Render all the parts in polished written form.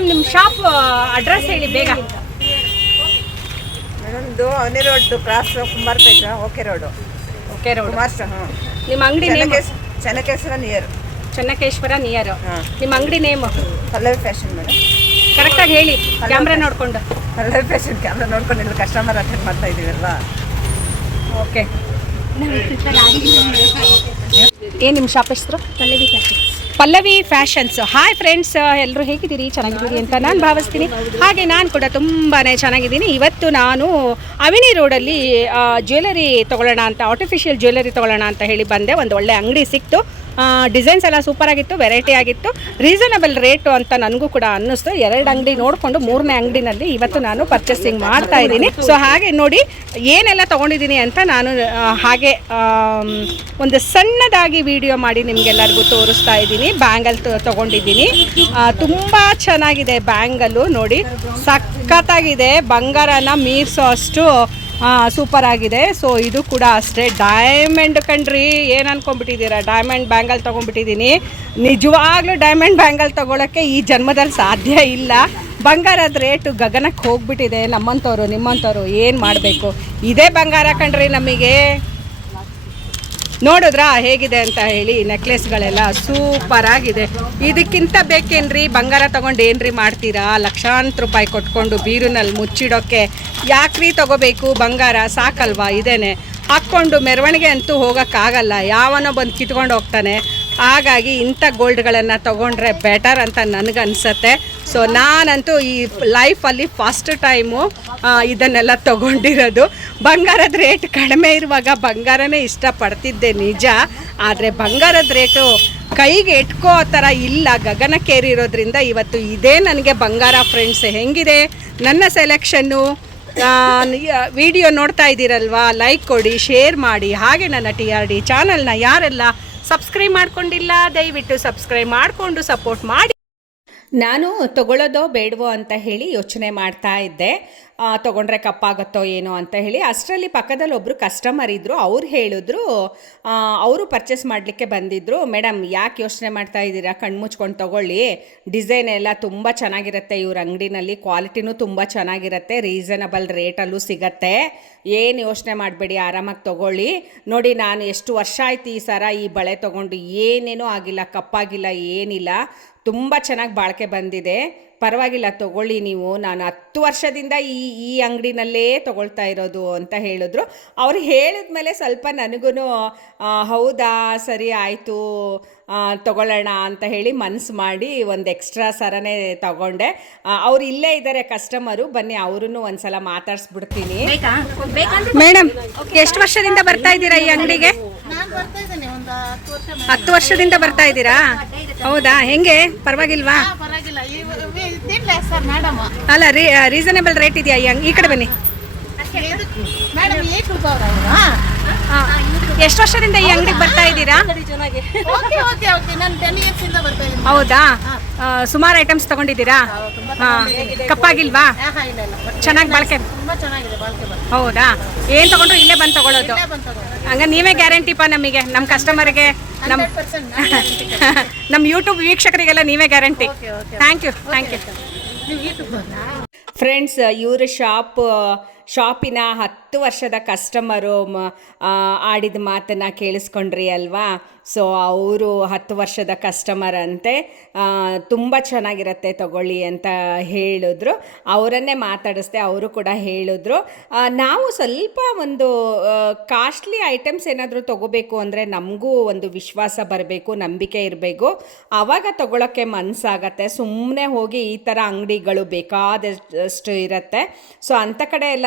Madam ನಿಮ್ಮ shop address ಹೇಳಿ ಬೇಗ. ನಮ್ಮದು Avani road cross Kumbarapete. Okay road. Okay road. ನಿಮ್ಮ ಅಂಗಡಿ name? Chennakeshwara near. Chennakeshwara near. ನಿಮ್ಮ ಅಂಗಡಿ ನೇಮ್? Pallavi fashion madam. ಕರೆಕ್ಟಾಗಿ ಹೇಳಿ, ಕ್ಯಾಮ್ರಾ ನೋಡಿಕೊಂಡು. ಪಲ್ಲವಿ ಫ್ಯಾಷನ್ ಕ್ಯಾಮ್ರಾ ನೋಡ್ಕೊಂಡು ಕಸ್ಟಮರ್ ಅಟೆಂಡ್ ಮಾಡ್ತಾ ಇದ್ದೀವಲ್ಲ. ಓಕೆ. ಏನು ನಿಮ್ಮ ಶಾಪ್ ಹೆಸರು? Pallavi fashion. Pallavi fashions. Hi friends, ಎಲ್ಲರೂ ಹೇಗಿದ್ದೀರಿ? ಚೆನ್ನಾಗಿದ್ದೀರಿ ಅಂತ ನಾನು ಭಾವಿಸ್ತೀನಿ. ಹಾಗೆ ನಾನು ಕೂಡ ತುಂಬಾ ಚೆನ್ನಾಗಿದ್ದೀನಿ. ಇವತ್ತು ನಾನು ಅವಿನಿ ರೋಡಲ್ಲಿ ಜ್ಯುವೆಲರಿ ತೊಗೊಳ್ಳೋಣ ಅಂತ, ಆರ್ಟಿಫಿಷಿಯಲ್ ಜ್ಯುವೆಲರಿ ತೊಗೊಳ್ಳೋಣ ಅಂತ ಹೇಳಿ ಬಂದೆ. ಒಂದು ಒಳ್ಳೆ ಅಂಗಡಿ ಸಿಕ್ತು. ಡಿಸೈನ್ಸ್ ಎಲ್ಲ ಸೂಪರಾಗಿತ್ತು, ವೆರೈಟಿ ಆಗಿತ್ತು, ರೀಸನಬಲ್ ರೇಟು ಅಂತ ನನಗೂ ಕೂಡ ಅನ್ನಿಸ್ತು. 2 ಅಂಗಡಿ ನೋಡಿಕೊಂಡು 3ನೇ ಅಂಗಡಿನಲ್ಲಿ ಇವತ್ತು ನಾನು ಪರ್ಚೇಸಿಂಗ್ ಮಾಡ್ತಾ ಇದ್ದೀನಿ. ಸೊ ಹಾಗೆ ನೋಡಿ ಏನೆಲ್ಲ ತೊಗೊಂಡಿದ್ದೀನಿ ಅಂತ ನಾನು ಹಾಗೆ ಒಂದು ಸಣ್ಣದಾಗಿ ವಿಡಿಯೋ ಮಾಡಿ ನಿಮಗೆಲ್ಲರಿಗೂ ತೋರಿಸ್ತಾ ಇದ್ದೀನಿ. ಬ್ಯಾಂಗಲ್ ತೊಗೊಂಡಿದ್ದೀನಿ, ತುಂಬ ಚೆನ್ನಾಗಿದೆ ಬ್ಯಾಂಗಲ್ಲು. ನೋಡಿ ಸಖತ್ತಾಗಿದೆ, ಬಂಗಾರನ ಮೀರಿಸೋ ಅಷ್ಟು ಸೂಪರ್ ಆಗಿದೆ. ಸೊ ಇದು ಕೂಡ ಅಷ್ಟೇ ಡೈಮಂಡ್ ಕಣ್ರಿ. ಏನು ಅನ್ಕೊಂಡ್ಬಿಟ್ಟಿದ್ದೀರಾ? Diamond bangle ತೊಗೊಂಡ್ಬಿಟ್ಟಿದ್ದೀನಿ. ನಿಜವಾಗ್ಲೂ ಡೈಮಂಡ್ ಬ್ಯಾಂಗಲ್ ತೊಗೊಳಕ್ಕೆ ಈ ಜನ್ಮದಲ್ಲಿ ಸಾಧ್ಯ ಇಲ್ಲ. ಬಂಗಾರದ ರೇಟು ಗಗನಕ್ಕೆ ಹೋಗ್ಬಿಟ್ಟಿದೆ. ನಮ್ಮಂಥವ್ರು ನಿಮ್ಮಂಥವ್ರು ಏನು ಮಾಡಬೇಕು? ಇದೇ ಬಂಗಾರ ಕಣ್ರಿ ನಮಗೆ. ನೋಡಿದ್ರಾ ಹೇಗಿದೆ ಅಂತ ಹೇಳಿ? ನೆಕ್ಲೆಸ್ಗಳೆಲ್ಲ ಸೂಪರ್ ಆಗಿದೆ. ಇದಕ್ಕಿಂತ ಬೇಕೇನ್ರಿ? ಬಂಗಾರ ತೊಗೊಂಡು ಏನ್ರಿ ಮಾಡ್ತೀರಾ? ಲಕ್ಷಾಂತರ ರೂಪಾಯಿ ಕೊಟ್ಕೊಂಡು ಬೀರುನಲ್ಲಿ ಮುಚ್ಚಿಡೋಕ್ಕೆ ಯಾಕ್ರಿ ತೊಗೋಬೇಕು? ಬಂಗಾರ ಸಾಕಲ್ವಾ? ಇದೇನೆ ಹಾಕ್ಕೊಂಡು ಮೆರವಣಿಗೆ ಅಂತೂ ಹೋಗೋಕ್ಕಾಗಲ್ಲ, ಯಾವನೋ ಬಂದು ಕಿತ್ಕೊಂಡು ಹೋಗ್ತಾನೆ. ಹಾಗಾಗಿ ಇಂಥ ಗೋಲ್ಡ್ಗಳನ್ನು ತೊಗೊಂಡ್ರೆ ಬೆಟರ್ ಅಂತ ನನಗನ್ಸುತ್ತೆ. ಸೊ ನಾನಂತೂ ಈ ಲೈಫಲ್ಲಿ ಫಸ್ಟ್ ಟೈಮು ಇದನ್ನೆಲ್ಲ ತೊಗೊಂಡಿರೋದು. ಬಂಗಾರದ ರೇಟ್ ಕಡಿಮೆ ಇರುವಾಗ ಬಂಗಾರನೇ ಇಷ್ಟಪಡ್ತಿದ್ದೆ ನಿಜ. ಆದರೆ ಬಂಗಾರದ ರೇಟು ಕೈಗೆ ಎಟ್ಕೋ ಥರ ಇಲ್ಲ, ಗಗನಕ್ಕೇರಿರೋದ್ರಿಂದ ಇವತ್ತು ಇದೇ ನನಗೆ ಬಂಗಾರ. ಫ್ರೆಂಡ್ಸ್, ಹೆಂಗಿದೆ ನನ್ನ ಸೆಲೆಕ್ಷನ್ನು? ವಿಡಿಯೋ ನೋಡ್ತಾ ಇದ್ದೀರಲ್ವಾ? ಲೈಕ್ ಕೊಡಿ, ಶೇರ್ ಮಾಡಿ. ಹಾಗೆ ನನ್ನ TRD ಚಾನಲ್ನ ಯಾರೆಲ್ಲ ಸಬ್ಸ್ಕ್ರೈಬ್ ಮಾಡ್ಕೊಂಡಿಲ್ಲ ದಯವಿಟ್ಟು ಸಬ್ಸ್ಕ್ರೈಬ್ ಮಾಡಿಕೊಂಡು ಸಪೋರ್ಟ್ ಮಾಡಿ. ನಾನು ತೊಗೊಳ್ಳೋದೋ ಬೇಡವೋ ಅಂತ ಹೇಳಿ ಯೋಚನೆ ಮಾಡ್ತಾ ಇದ್ದೆ, ತೊಗೊಂಡ್ರೆ ಕಪ್ಪಾಗುತ್ತೋ ಏನೋ ಅಂತ ಹೇಳಿ. ಅಷ್ಟರಲ್ಲಿ ಪಕ್ಕದಲ್ಲಿ ಒಬ್ಬರು ಕಸ್ಟಮರ್ ಇದ್ದರು. ಅವ್ರು ಹೇಳಿದ್ರು, ಅವರು ಪರ್ಚೇಸ್ ಮಾಡಲಿಕ್ಕೆ ಬಂದಿದ್ದರು. ಮೇಡಮ್ ಯಾಕೆ ಯೋಚನೆ ಮಾಡ್ತಾ ಇದ್ದೀರಾ? ಕಣ್ಮುಚ್ಕೊಂಡು ತೊಗೊಳ್ಳಿ, ಡಿಸೈನ್ ಎಲ್ಲ ತುಂಬ ಚೆನ್ನಾಗಿರುತ್ತೆ ಇವ್ರ ಅಂಗಡಿನಲ್ಲಿ, ಕ್ವಾಲಿಟಿನೂ ತುಂಬ ಚೆನ್ನಾಗಿರುತ್ತೆ, ರೀಸನಬಲ್ ರೇಟಲ್ಲೂ ಸಿಗತ್ತೆ, ಏನು ಯೋಚನೆ ಮಾಡಬೇಡಿ, ಆರಾಮಾಗಿ ತೊಗೊಳ್ಳಿ. ನೋಡಿ ನಾನು ಎಷ್ಟು ವರ್ಷ ಆಯ್ತು ಈ ಸರ ಈ ಬಳೆ ತೊಗೊಂಡು, ಏನೇನೂ ಆಗಿಲ್ಲ, ಕಪ್ಪಾಗಿಲ್ಲ, ಏನಿಲ್ಲ, ತುಂಬ ಚೆನ್ನಾಗಿ ಬಾಳಿಕೆ ಬಂದಿದೆ, ಪರವಾಗಿಲ್ಲ ತೊಗೊಳ್ಳಿ ನೀವು. ನಾನು 10 ವರ್ಷದಿಂದ ಈ ಅಂಗಡಿನಲ್ಲೇ ತೊಗೊಳ್ತಾ ಇರೋದು ಅಂತ ಹೇಳಿದ್ರು. ಅವ್ರು ಹೇಳಿದ ಮೇಲೆ ಸ್ವಲ್ಪ ನನಗೂ ಹೌದಾ ಸರಿ ಆಯಿತು ತೊಗೊಳ್ಳೋಣ ಅಂತ ಹೇಳಿ ಮನಸ್ಸು ಮಾಡಿ ಒಂದು ಎಕ್ಸ್ಟ್ರಾ ಸರನೇ ತಗೊಂಡೆ. ಅವ್ರು ಇಲ್ಲೇ ಇದ್ದಾರೆ ಕಸ್ಟಮರು, ಬನ್ನಿ ಅವ್ರನ್ನೂ ಒಂದು ಸಲ ಮಾತಾಡಿಸ್ಬಿಡ್ತೀನಿ. ಮೇಡಮ್, ಎಷ್ಟು ವರ್ಷದಿಂದ ಬರ್ತಾ ಇದ್ದೀರಾ ಈ ಅಂಗಡಿಗೆ? 10 ವರ್ಷದಿಂದ ಬರ್ತಾ ಇದ್ದೀರಾ? ಹೌದಾ, ಹೆಂಗೆ ಪರವಾಗಿಲ್ವಾ? ಅಲ್ಲ, ರೀಸನೇಬಲ್ ರೇಟ್ ಇದೆಯಾ? ಈ ಕಡೆ ಬನ್ನಿ. ಎಷ್ಟು ವರ್ಷದಿಂದ ಈ ಅಂಗಡಿಗೆ ಬರ್ತಾ ಇದ್ದೀರಾ? ಹೌದಾ, ಸುಮಾರು ಐಟಮ್ಸ್ ತಗೊಂಡಿದ್ದೀರಾ? ಕಪ್ಪಾಗಿಲ್ವಾ? ಚೆನ್ನಾಗಿ ಬಾಳಿಕೆ? ಹೌದಾ, ಏನು ತಗೊಂಡ್ರು ಇಲ್ಲೇ ಬಂದು ತಗೊಳ್ಳೋದು? ಹಂಗ ನೀವೇ ಗ್ಯಾರಂಟಿಪ್ಪ ನಮಗೆ, ನಮ್ಮ ಕಸ್ಟಮರ್ಗೆ, ನಮ್ಮ ಯೂಟ್ಯೂಬ್ ವೀಕ್ಷಕರಿಗೆಲ್ಲ ನೀವೇ ಗ್ಯಾರಂಟಿ. Thank you. ಫ್ರೆಂಡ್ಸ್, ಇವ್ರ ಶಾಪಿನ 10 ವರ್ಷದ ಕಸ್ಟಮರು ಆಡಿದ ಮಾತನ್ನು ಕೇಳಿಸ್ಕೊಂಡ್ರಿ ಅಲ್ವಾ? ಸೊ ಅವರು 10 ವರ್ಷದ ಕಸ್ಟಮರ್ ಅಂತೆ, ತುಂಬ ಚೆನ್ನಾಗಿರುತ್ತೆ ತಗೊಳ್ಳಿ ಅಂತ ಹೇಳಿದ್ರು. ಅವರನ್ನೇ ಮಾತಾಡಿಸ್ದೆ, ಅವರು ಕೂಡ ಹೇಳಿದ್ರು. ನಾವು ಸ್ವಲ್ಪ ಒಂದು ಕಾಸ್ಟ್ಲಿ ಐಟಮ್ಸ್ ಏನಾದರೂ ತೊಗೋಬೇಕು ಅಂದರೆ ನಮಗೂ ಒಂದು ವಿಶ್ವಾಸ ಬರಬೇಕು, ನಂಬಿಕೆ ಇರಬೇಕು, ಆವಾಗ ತೊಗೊಳಕ್ಕೆ ಮನಸ್ಸಾಗತ್ತೆ. ಸುಮ್ಮನೆ ಹೋಗಿ ಈ ಥರ ಅಂಗಡಿಗಳು ಬೇಕಾದಷ್ಟು ಇರುತ್ತೆ. ಸೊ ಅಂಥ ಕಡೆ ಎಲ್ಲ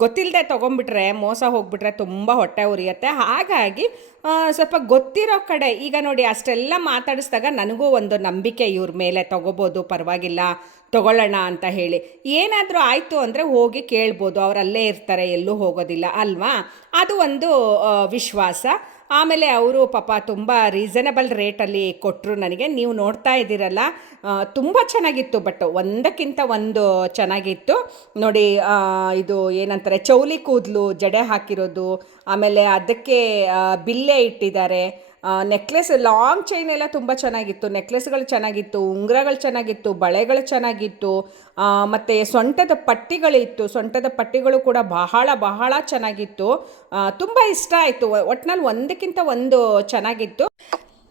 ಗೊತ್ತಿಲ್ಲದೆ ತೊಗೊಂಡ್ಬಿಟ್ರೆ, ಮೋಸ ಹೋಗ್ಬಿಟ್ರೆ ತುಂಬ ಹೊಟ್ಟೆ ಉರಿಯುತ್ತೆ. ಹಾಗಾಗಿ ಸ್ವಲ್ಪ ಗೊತ್ತಿರೋ ಕಡೆ, ಈಗ ನೋಡಿ ಅಷ್ಟೆಲ್ಲ ಮಾತಾಡಿಸಿದಾಗ ನನಗೂ ಒಂದು ನಂಬಿಕೆ ಇವ್ರ ಮೇಲೆ, ತೊಗೋಬೋದು, ಪರವಾಗಿಲ್ಲ, ತೊಗೊಳ್ಳೋಣ ಅಂತ ಹೇಳಿ. ಏನಾದರೂ ಆಯಿತು ಅಂದರೆ ಹೋಗಿ ಕೇಳ್ಬೋದು, ಅವರಲ್ಲೇ ಇರ್ತಾರೆ, ಎಲ್ಲೂ ಹೋಗೋದಿಲ್ಲ ಅಲ್ವಾ? ಅದು ಒಂದು ವಿಶ್ವಾಸ. ಆಮೇಲೆ ಅವರು ಪಾಪ ತುಂಬ ರೀಸನಬಲ್ ರೇಟಲ್ಲಿ ಕೊಟ್ಟರು ನನಗೆ. ನೀವು ನೋಡ್ತಾ ಇದ್ದೀರಲ್ಲ, ತುಂಬ ಚೆನ್ನಾಗಿತ್ತು, ಬಟ್ ಒಂದಕ್ಕಿಂತ ಒಂದು ಚೆನ್ನಾಗಿತ್ತು ನೋಡಿ. ಇದು ಏನಂತಾರೆ, ಚೌಲಿ ಕೂದಲು ಜಡೆ ಹಾಕಿರೋದು, ಆಮೇಲೆ ಅದಕ್ಕೆ ಬಿಲ್ಲೆ ಇಟ್ಟಿದ್ದಾರೆ, ನೆಕ್ಲೆಸ್ ಲಾಂಗ್ ಚೈನ್ ಎಲ್ಲ ತುಂಬ ಚೆನ್ನಾಗಿತ್ತು, ನೆಕ್ಲೆಸ್ಗಳು ಚೆನ್ನಾಗಿತ್ತು, ಉಂಗುರಗಳು ಚೆನ್ನಾಗಿತ್ತು, ಬಳೆಗಳು ಚೆನ್ನಾಗಿತ್ತು, ಮತ್ತು ಸೊಂಟದ ಪಟ್ಟಿಗಳಿತ್ತು. ಸೊಂಟದ ಪಟ್ಟಿಗಳು ಕೂಡ ಬಹಳ ಬಹಳ ಚೆನ್ನಾಗಿತ್ತು. ತುಂಬ ಇಷ್ಟ ಆಯಿತು. ಒಟ್ಟಿನಲ್ಲಿ ಒಂದಕ್ಕಿಂತ ಒಂದು ಚೆನ್ನಾಗಿತ್ತು.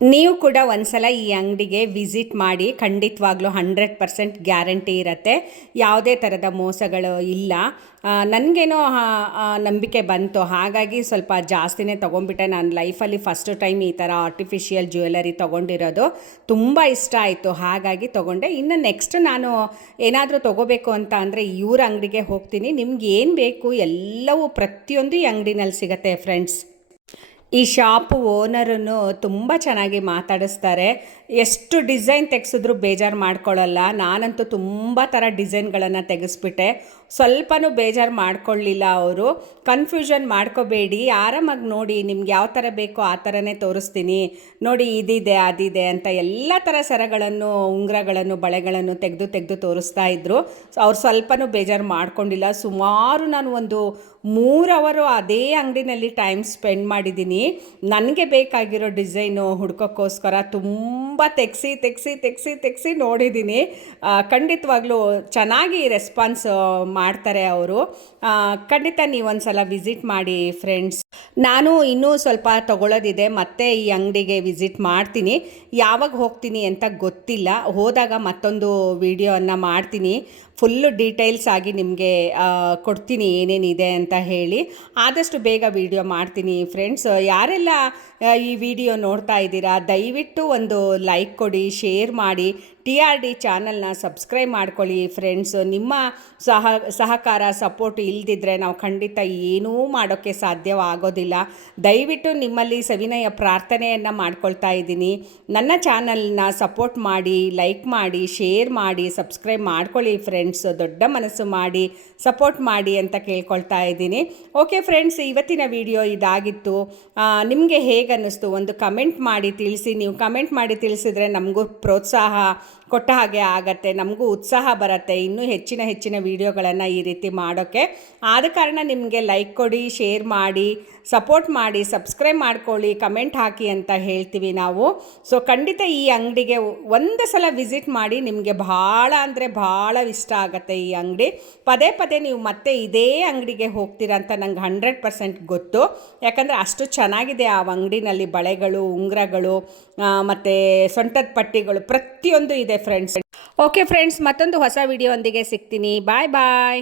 ನೀವು ಕೂಡ ಒಂದ್ಸಲ ಈ ಅಂಗಡಿಗೆ ವಿಸಿಟ್ ಮಾಡಿ, ಖಂಡಿತವಾಗ್ಲೂ 100% ಗ್ಯಾರಂಟಿ ಇರುತ್ತೆ, ಯಾವುದೇ ಥರದ ಮೋಸಗಳು ಇಲ್ಲ. ನನಗೇನೋ ನಂಬಿಕೆ ಬಂತು, ಹಾಗಾಗಿ ಸ್ವಲ್ಪ ಜಾಸ್ತಿನೇ ತೊಗೊಂಡ್ಬಿಟ್ಟೆ. ನಾನು ಲೈಫಲ್ಲಿ ಫಸ್ಟ್ ಟೈಮ್ ಈ ಥರ ಆರ್ಟಿಫಿಷಿಯಲ್ ಜ್ಯುವೆಲರಿ ತೊಗೊಂಡಿರೋದು, ತುಂಬ ಇಷ್ಟ ಆಯಿತು, ಹಾಗಾಗಿ ತೊಗೊಂಡೆ. ಇನ್ನು ನೆಕ್ಸ್ಟ್ ನಾನು ಏನಾದರೂ ತೊಗೋಬೇಕು ಅಂತ ಅಂದರೆ ಇವ್ರ ಅಂಗಡಿಗೆ ಹೋಗ್ತೀನಿ. ನಿಮ್ಗೆ ಏನು ಬೇಕು ಎಲ್ಲವೂ ಪ್ರತಿಯೊಂದು ಈ ಅಂಗಡಿನಲ್ಲಿ ಸಿಗುತ್ತೆ ಫ್ರೆಂಡ್ಸ್. ಈ ಶಾಪ್ ಓನರನ್ನು ತುಂಬ ಚೆನ್ನಾಗಿ ಮಾತಾಡಿಸ್ತಾರೆ. ಎಷ್ಟು ಡಿಸೈನ್ ತೆಗೆಸಿದ್ರು ಬೇಜಾರು ಮಾಡ್ಕೊಳ್ಳಲ್ಲ. ನಾನಂತೂ ತುಂಬ ಥರ ಡಿಸೈನ್ಗಳನ್ನು ತೆಗೆಸ್ಬಿಟ್ಟೆ, ಸ್ವಲ್ಪನೂ ಬೇಜಾರು ಮಾಡ್ಕೊಳ್ಳಿಲ್ಲ ಅವರು. ಕನ್ಫ್ಯೂಷನ್ ಮಾಡ್ಕೋಬೇಡಿ, ಆರಾಮಾಗಿ ನೋಡಿ, ನಿಮ್ಗೆ ಯಾವ ಥರ ಬೇಕೋ ಆ ಥರನೇ ತೋರಿಸ್ತೀನಿ ನೋಡಿ, ಇದಿದೆ ಅದಿದೆ ಅಂತ ಎಲ್ಲ ಥರ ಸರಗಳನ್ನು, ಉಂಗುರಗಳನ್ನು, ಬಳೆಗಳನ್ನು ತೆಗೆದು ತೋರಿಸ್ತಾ ಇದ್ರು. ಅವ್ರು ಸ್ವಲ್ಪನೂ ಬೇಜಾರು ಮಾಡ್ಕೊಂಡಿಲ್ಲ. ಸುಮಾರು ನಾನು ಒಂದು 3 ಅವರು ಅದೇ ಅಂಗಡಿನಲ್ಲಿ ಟೈಮ್ ಸ್ಪೆಂಡ್ ಮಾಡಿದ್ದೀನಿ. ನನಗೆ ಬೇಕಾಗಿರೋ ಡಿಸೈನು ಹುಡ್ಕೋಕ್ಕೋಸ್ಕರ ತುಂಬ ತೆಗ್ಸಿ ನೋಡಿದ್ದೀನಿ. ಖಂಡಿತವಾಗ್ಲೂ ಚೆನ್ನಾಗಿ ರೆಸ್ಪಾನ್ಸ್ ಮಾಡ್ತಾರೆ ಅವರು. ಖಂಡಿತ ನೀವೊಂದು ಸಲ ವಿಸಿಟ್ ಮಾಡಿ ಫ್ರೆಂಡ್ಸ್. ನಾನು ಇನ್ನೂ ಸ್ವಲ್ಪ ತೊಗೊಳ್ಳೋದಿದೆ, ಮತ್ತೆ ಈ ಅಂಗಡಿಗೆ ವಿಸಿಟ್ ಮಾಡ್ತೀನಿ. ಯಾವಾಗ ಹೋಗ್ತೀನಿ ಅಂತ ಗೊತ್ತಿಲ್ಲ, ಹೋದಾಗ ಮತ್ತೊಂದು ವಿಡಿಯೋವನ್ನು ಮಾಡ್ತೀನಿ. ಫುಲ್ಲು ಡೀಟೇಲ್ಸ್ ಆಗಿ ನಿಮಗೆ ಕೊಡ್ತೀನಿ ಏನೇನಿದೆ ಅಂತ ಹೇಳಿ. ಆದಷ್ಟು ಬೇಗ ವಿಡಿಯೋ ಮಾಡ್ತೀನಿ ಫ್ರೆಂಡ್ಸ್. ಯಾರೆಲ್ಲ ಈ ವಿಡಿಯೋ ನೋಡ್ತಾ ಇದ್ದೀರಾ, ದಯವಿಟ್ಟು ಒಂದು ಲೈಕ್ ಕೊಡಿ, ಶೇರ್ ಮಾಡಿ, TRD ಚಾನಲ್ನ ಸಬ್ಸ್ಕ್ರೈಬ್ ಮಾಡ್ಕೊಳ್ಳಿ ಫ್ರೆಂಡ್ಸ್. ನಿಮ್ಮ ಸಹಕಾರ ಸಪೋರ್ಟ್ ಇಲ್ದಿದ್ರೆ ನಾವು ಖಂಡಿತ ಏನೂ ಮಾಡೋಕ್ಕೆ ಸಾಧ್ಯವಾಗೋದಿಲ್ಲ. ದಯವಿಟ್ಟು ನಿಮ್ಮಲ್ಲಿ ಸವಿನಯ ಪ್ರಾರ್ಥನೆಯನ್ನು ಮಾಡ್ಕೊಳ್ತಾ ಇದ್ದೀನಿ. ನನ್ನ ಚಾನಲ್ನ ಸಪೋರ್ಟ್ ಮಾಡಿ, ಲೈಕ್ ಮಾಡಿ, ಶೇರ್ ಮಾಡಿ, ಸಬ್ಸ್ಕ್ರೈಬ್ ಮಾಡ್ಕೊಳ್ಳಿ ಫ್ರೆಂಡ್ಸ್. ದೊಡ್ಡ ಮನಸ್ಸು ಮಾಡಿ ಸಪೋರ್ಟ್ ಮಾಡಿ ಅಂತ ಕೇಳ್ಕೊಳ್ತಾ ಇದ್ದೀನಿ. ಓಕೆ ಫ್ರೆಂಡ್ಸ್, ಇವತ್ತಿನ ವಿಡಿಯೋ ಇದಾಗಿತ್ತು. ನಿಮಗೆ ಹೇಗನ್ನಿಸ್ತು ಒಂದು ಕಮೆಂಟ್ ಮಾಡಿ ತಿಳಿಸಿ. ನೀವು ಕಮೆಂಟ್ ಮಾಡಿ ತಿಳಿಸಿದರೆ ನಮಗೂ ಪ್ರೋತ್ಸಾಹ ಕೊಟ್ಟ ಹಾಗೆ ಆಗತ್ತೆ, ನಮಗೂ ಉತ್ಸಾಹ ಬರುತ್ತೆ ಇನ್ನೂ ಹೆಚ್ಚಿನ ವಿಡಿಯೋಗಳನ್ನು ಈ ರೀತಿ ಮಾಡೋಕ್ಕೆ. ಆದ ಕಾರಣ ನಿಮಗೆ ಲೈಕ್ ಕೊಡಿ, ಶೇರ್ ಮಾಡಿ, ಸಪೋರ್ಟ್ ಮಾಡಿ, ಸಬ್ಸ್ಕ್ರೈಬ್ ಮಾಡ್ಕೊಳ್ಳಿ, ಕಮೆಂಟ್ ಹಾಕಿ ಅಂತ ಹೇಳ್ತೀವಿ ನಾವು. ಸೊ ಖಂಡಿತ ಈ ಅಂಗಡಿಗೆ ಒಂದು ಸಲ ವಿಸಿಟ್ ಮಾಡಿ, ನಿಮಗೆ ಭಾಳ ಅಂದರೆ ಭಾಳ ಇಷ್ಟ ಆಗುತ್ತೆ ಈ ಅಂಗಡಿ. ಪದೇ ನೀವು ಮತ್ತೆ ಇದೇ ಅಂಗಡಿಗೆ ಹೋಗ್ತೀರಾ ಅಂತ ನಂಗೆ 100% ಗೊತ್ತು. ಯಾಕಂದರೆ ಅಷ್ಟು ಚೆನ್ನಾಗಿದೆ ಆ ಅಂಗಡಿನಲ್ಲಿ. ಬಳೆಗಳು, ಉಂಗುರಗಳು, ಮತ್ತು ಸೊಂಟದ ಪಟ್ಟಿಗಳು ಪ್ರತಿಯೊಂದು ಇದೆ ಫ್ರೆಂಡ್ಸ್. ಓಕೆ ಫ್ರೆಂಡ್ಸ್, ಮತ್ತೊಂದು ಹೊಸ ವಿಡಿಯೋ ಒಂದಿಗೆ ಸಿಗ್ತೀನಿ. ಬಾಯ್.